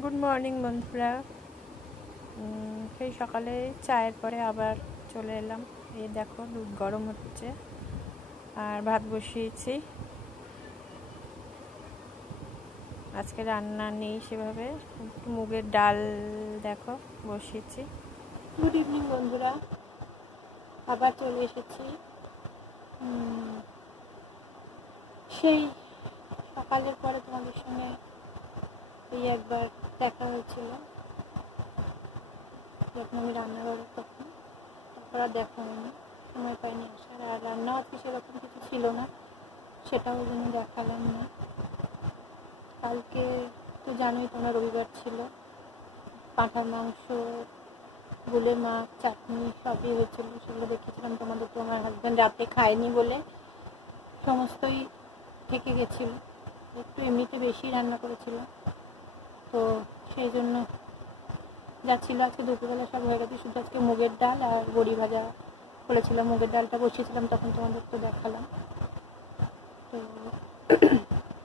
Good morning বন্ধুরা। সেই সকালে চায়ের পরে আবার চলে এলাম। এই দেখো দুধ গরম হচ্ছে আর ভাত বসিয়েছি। আজকে রান্না নেই সেভাবে, একটু মুগের ডাল দেখো বসিয়েছি। গুড ইভিনিং বন্ধুরা, আবার চলে এসেছি। সেই সকালের পরে তোমাদের সঙ্গে এই একবার দেখা হয়েছিল যখন আমি রান্না করবো, তারপর আর দেখা হয়নি, সময় পাইনি আসার। আর রান্না আজকে সেরকম কিছু ছিল না, সেটাও ওই জন্য দেখালাম না। কালকে তো জানোই তোমরা, রবিবার ছিল, পাঁঠার মাংস, গুলের মাছ, চাটনি সবই হয়েছিল, সেগুলো দেখেছিলাম তোমাদের। তো আমার হাজব্যান্ড রাতে খায়নি বলে সমস্তই থেকে গেছিল, একটু এমনিতে বেশি রান্না করেছিল, তো সেই জন্য যা ছিল আজকে দুপুরবেলা সব হয়ে গেছে। শুধু আজকে মুগের ডাল আর বড়ি ভাজা করেছিলাম, মুগের ডালটা বসিয়েছিলাম তখন তোমাদের তো দেখালাম। তো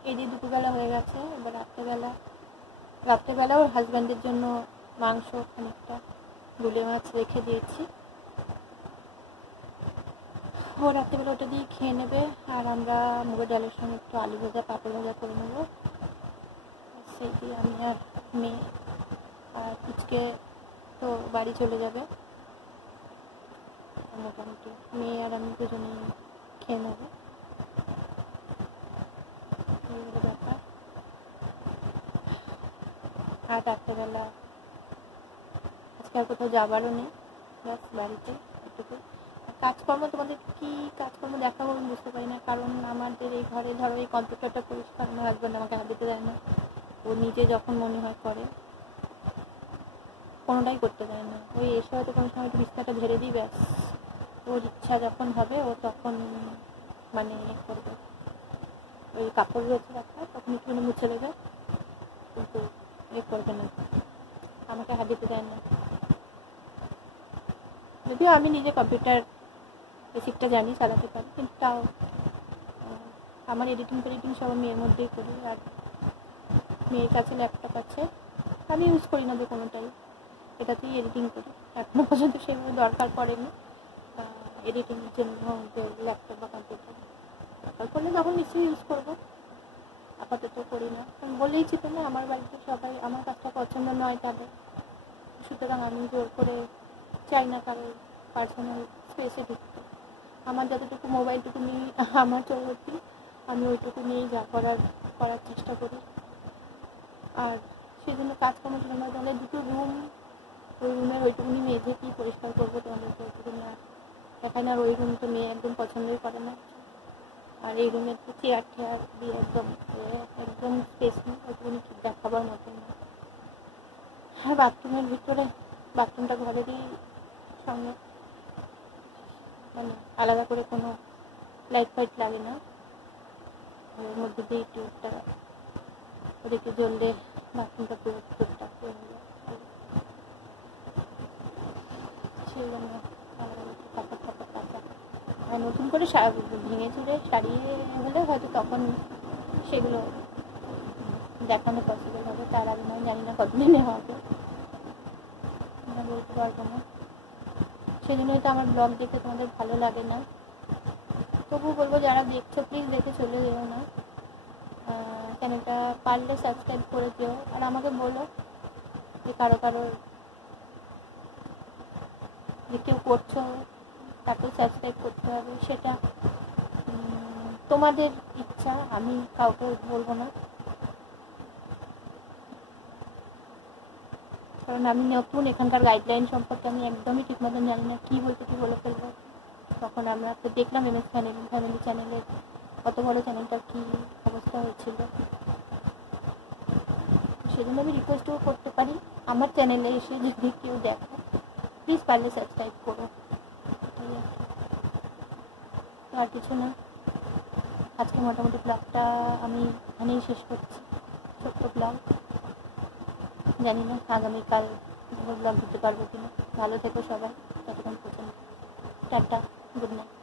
এই দিয়ে দুপুরবেলা হয়ে গেছে। এবার রাত্রেবেলা ওর হাজব্যান্ডের জন্য মাংস খানিকটা গুলে মাছ রেখে দিয়েছি, ও রাত্রেবেলা ওটা দিয়ে খেয়ে নেবে। আর আমরা মুগের ডালের সঙ্গে একটু আলু ভাজা, পাঁপড় ভাজা করে নেবো। সেই দিয়ে আমি আর মেয়ে আর পুচকে তো বাড়ি চলে যাবে। মোটামুটি মেয়ে আর আমি দুজনেই খেয়ে নেবো, এই হলো ব্যাপার। আর রাত্রেবেলা আজকে আর কোথাও যাবারও নেই, ব্যাস বাড়িতে এটুকু। কাজকর্ম তোমাদের কী কাজকর্ম দেখাবো আমি বুঝতে পারি না, কারণ আমাদের এই ঘরে ধরো এই কম্পিউটারটা পরিষ্কার আমার হাজব্যান্ড আমাকে হাত দিতে দেয় না, ও নিজে যখন মনে হয় করে, কোনোটাই করতে দেয় না। ওই এসে হয়তো কোনো সময় একটু বিছানাটা ঝেড়ে দিই, ব্যাস ওর ইচ্ছা যখন হবে ও তখন মানে করবে। ওই কাপড় রয়েছে রাখা, তখন একটুখানি মুছে দেবে, কিন্তু করবে না, আমাকে হাত দিতে দেয় না। যদিও আমি নিজে কম্পিউটার বেসিকটা জানি, চালাতে পারি, কিন্তু তাও আমার এডিটিং সব মেয়ের মধ্যেই করি। আর মেয়ের কাছে ল্যাপটপ আছে, আমি ইউজ করি না যে কোনোটাই, এটাতেই এডিটিং করি। এখনও পর্যন্ত সেভাবে দরকার পড়েনি এডিটিংয়ের জন্য যে ল্যাপটপ বা কম্পিউটার। দরকার পড়লে তখন নিশ্চয়ই ইউজ করবো, আপাতত করি না। আমি বলেইছি তো না, আমার বাড়িতে সবাই আমার কাজটা পছন্দ নয় তাদের, সুতরাং আমি জোর করে চাই না কারোর পার্সোনাল স্পেসে ঢুকতে। আমার যতটুকু মোবাইলটুকু নিয়ে আমার চলতি, আমি ওইটুকু নিয়েই যা করার চেষ্টা করি। আর সেই জন্য কাজকর্ম ছিল না, তাহলে দুটো রুম, ওই রুমের ওইটুকুনি মেঝে কি পরিষ্কার করবো তোমাদেরকে ওইটুকুনি আর দেখায় না। আর ওই রুম তো মেয়ে একদম পছন্দই করে না, আর এই রুমের তো চেয়ার দিয়ে একদম স্পেস নেই, ওইটুকুনি ঠিক দেখাবার মতো না। হ্যাঁ, বাথরুমের ভিতরে, বাথরুমটা ঘরেরই সঙ্গে, মানে আলাদা করে কোনো লাইট ফাইট লাগে না, ওর মধ্যে দিয়ে টিউবটা ওদিকে জ্বললে বাথরুমটা পুরো টুকটাক হয়ে যায়। সেই জন্য কাপড় কাচা আর নতুন করে ভেঙে চুড়ে সারিয়ে হলে হয়তো তখন সেগুলো দেখানো পসিবল হবে, তার আগে নয়। জানি না কতদিনে হবে, বলতে পারবো না। সেই জন্যই তো আমার ব্লগ দেখতে তোমাদের ভালো লাগে না। তবুও বলবো, যারা দেখছো প্লিজ দেখে চলে যেও না, চ্যানেলটা পারলে সাবস্ক্রাইব করে দিও। আর আমাকে বলো যে কারোর যে কেউ করছো তাকেও সাবস্ক্রাইব করতে হবে, সেটা তোমাদের ইচ্ছা, আমি কাউকে বলবো না। কারণ আমি নতুন, এখানকার গাইডলাইন সম্পর্কে আমি একদমই ঠিক মতন জানি না, কী বলতে কী বলে ফেলবো। তখন আমরা তো দেখলাম MS ফ্যামিলি চ্যানেলের কত বড় চ্যানেলটার কী অবস্থা হয়েছিল। সেজন্য আমি রিকোয়েস্টও করতে পারি, আমার চ্যানেলে এসে যদি কেউ দেখো প্লিজ পারলে সাবস্ক্রাইব করো, আর কিছু না। আজকে মোটামুটি ব্লগটা আমি এখানেই শেষ করছি, ছোট্ট ব্লগ। জানি না আগামীকাল ব্লগ দিতে পারবো কিনা। ভালো থেকো সবাই, ততক্ষণ পর্যন্ত টাটা, গুড নাইট।